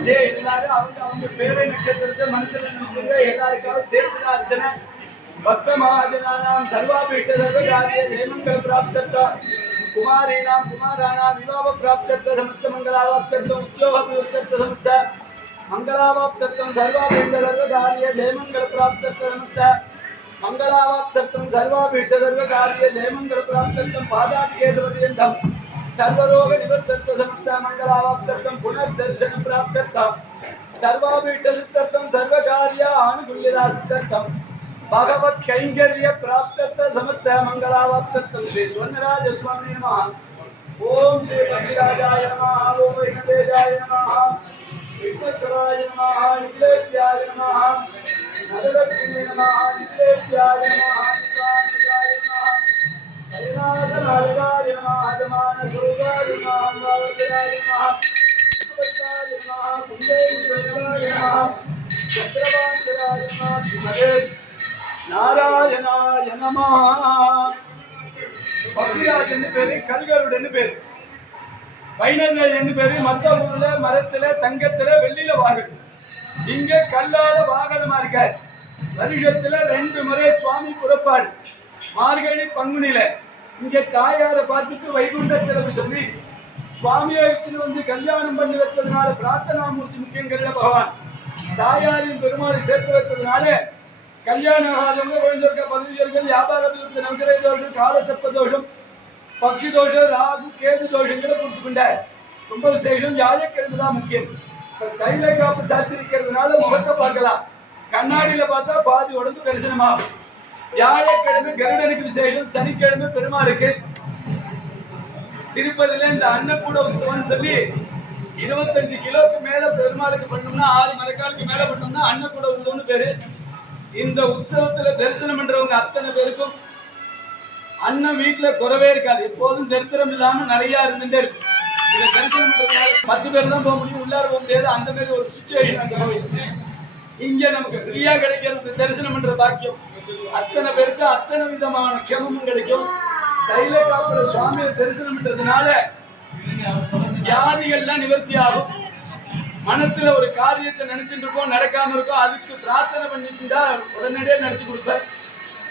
அதே எல்லாரும் அவங்க பேரை நட்சத்திரத்தை மனசுல நினைச்சுங்க எல்லாருக்காவது சேர்த்துதான் அர்ச்சனை பக்த மகாஜனானாம் சர்வாபீஷ்ட சர்வகாரிய ஜெயமங்கல பிராப்தர்த்தா குமாரீணாம் குமாராணாம் விவாஹ பிராப்தர்த்த சமஸ்த மங்களாவாப்தர்த்தம் உத்யோக பிராப்தர்த்த சமஸ்த மங்களாவாப்தர்த்தம் சர்வாபீஷ்ட சர்வகாரிய ஜெயமங்கல பிராப்தர்த்த சமஸ்த மங்களாவாப்தர்த்தம் சர்வாபீஷ்ட சர்வகாரிய ஜெயமங்கல பிராப்தர்த்தம் பாதாதிகேசவதியந்தம் सर्वरोग निवर्तत्व समस्त मंगलावाप्तर्थम पुनर्दर्शन प्राप्त्यर्थम सर्वाभीष्टसिद्धर्थम सर्वकार्य आनुकूल्यदासिद्धर्थम भगवत कैंकर्य प्राप्त्यर्थ समस्त मंगलावाप्तर्थम श्री स्वर्णराज स्वामी नमः ओम श्री पक्षराजाय नमः ओम वैष्णवेजाय नमः विघ्नेश्वराय नमः निलेभ्याय नमः नरलक्ष्मी नमः निलेभ्याय नमः निवासाय नमः हरिनाथनाराय नमः आत्मानसोगाय नमः अम्बावताय नमः सुभद्राय नमः कुंडेश्वराय नमः चक्रवान्तराय नमः श्रीमते नारायणाय नमः பக்திராஜ் என்று பேரு கல்கருடு என்று பேரு வைணவர்கள் என்று பேரு மத்த ஊர்ல மரத்துல தங்கத்துல வெள்ளியில வாகனம் இங்க கல்லால வாகனமா இருக்க வருஷத்துல 2 முறை சுவாமி புறப்பாடு மார்கழி பங்குனில இங்க தாயாரை பார்த்துட்டு வைகுண்டத்தில் சொல்லி சுவாமியை வச்சுன்னு வந்து கல்யாணம் பண்ணி வச்சதுனால பிரார்த்தனாமூர்த்தி முக்கியங்கிற பகவான் தாயாரின் பெருமாளை சேர்த்து வச்சதுனால கல்யாணம் ஆகாதவங்க குழந்தைங்க பதவியர்கள் வியாபார நவகிரக தோஷம் காலசர்ப்ப தோஷம் பக்ஷி தோஷம் ராகு கேது தோஷங்களை கொடுத்துக்கிட்டார் ரொம்ப விசேஷம் வியாழக்கிழமை தான் முக்கியம் கையில காப்பு சாத்திருக்கிறதுனால முகத்தை பார்க்கலாம் கண்ணாடியில பார்த்தா பாதி உடம்பு தரிசனமாகும் வியாழக்கிழமை கருடனுக்கு விசேஷம் சனிக்கிழமை பெருமாளுக்கு திருப்பதியில இந்த அன்னக்கூட உற்சவம் சொல்லி 25 கிலோக்கு மேல பெருமாளுக்கு பண்ணோம்னா 6 மரக்காலுக்கு மேல பண்ணோம்னா அன்னக்கூட உற்சவம்னு பேரு இந்த உற்சவத்துல தரிசனம் பண்றவங்க அத்தனை பேருக்கும் அன்னம் வீட்டுல குறவே இருக்காது எப்போதும் தரித்திரம் இல்லாம நிறைய இருந்துட்டே இருக்கு இதை தரிசனம் பண்றதுனால 10 பேர் தான் போக முடியும் உள்ளார போக முடியாது அந்த மாதிரி ஒரு சுச்சுவேஷன் அந்த கோவில் இங்க நமக்கு ஃப்ரீயா கிடைக்கிறது தரிசனம் பண்ற பாக்கியம் அத்தனை பேருக்கு அத்தனை விதமான க்ஷமமும் கிடைக்கும் கையில காப்புற சுவாமியை தரிசனம் பண்றதுனால வியாதிகள்லாம் நிவர்த்தி ஆகும் மனசுல ஒரு காரியத்தை நினைச்சிட்டு இருக்கோம் நடக்காம இருக்கோம் அதுக்கு பிரார்த்தனை பண்ணிட்டு உடனடியே நடத்தி கொடுப்பார்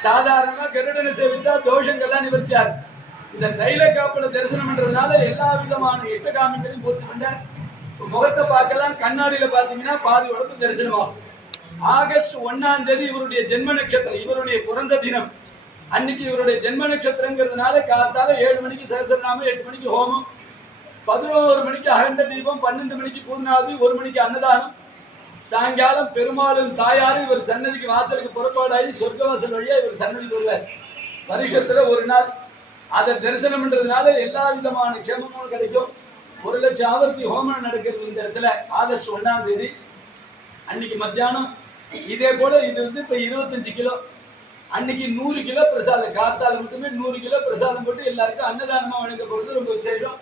சாதாரணமா கருடனை சேவிச்சா தோஷங்கள்லாம் நிவர்த்தி ஆகும் இந்த கையில காப்புல தரிசனம் பண்றதுனால எல்லா விதமான இஷ்டகாமிகளையும் பூர்த்தி பண்ண முகத்தை பார்க்கலாம் கண்ணாடியில பாத்தீங்கன்னா பாதி உடம்பு தரிசனமாகும் ஆகஸ்ட் 1ஆம் தேதி இவருடைய ஜென்ம நட்சத்திரம் இவருடைய பிறந்த தினம் அன்னைக்கு இவருடைய ஜென்ம நட்சத்திரங்கிறதுனால காலத்தால 7 மணிக்கு சகஸ்ரநாமம் 8 மணிக்கு ஹோமம் 11 மணிக்கு அகண்ட தீபம் 12 மணிக்கு பூர்ணாவதி 1 மணிக்கு அன்னதானம் சாயங்காலம் பெருமாளும் தாயாரும் இவர் சன்னதிக்கு வாசலுக்கு புறப்பாடாகி சொர்க்கவாசல் வழியா இவர் சன்னதிக்கு வருவார் வருஷத்துல ஒரு நாள் அதை தரிசனம் பண்றதுனால எல்லா விதமான க்ஷேமமும் கிடைக்கும் 1 லட்சம் ஆவர்த்தி ஹோமம் நடக்கிறது இந்த இடத்துல ஆகஸ்ட் 1ஆம் தேதி அன்னைக்கு மத்தியானம் இதே போல இது வந்து இப்ப 25 கிலோ அன்னைக்கு 100 கிலோ பிரசாதம் காத்தால மட்டுமே 100 கிலோ பிரசாதம் போட்டு எல்லாருக்கும் அன்னதானமா வழங்கப்படுறது ரொம்ப விசேஷம்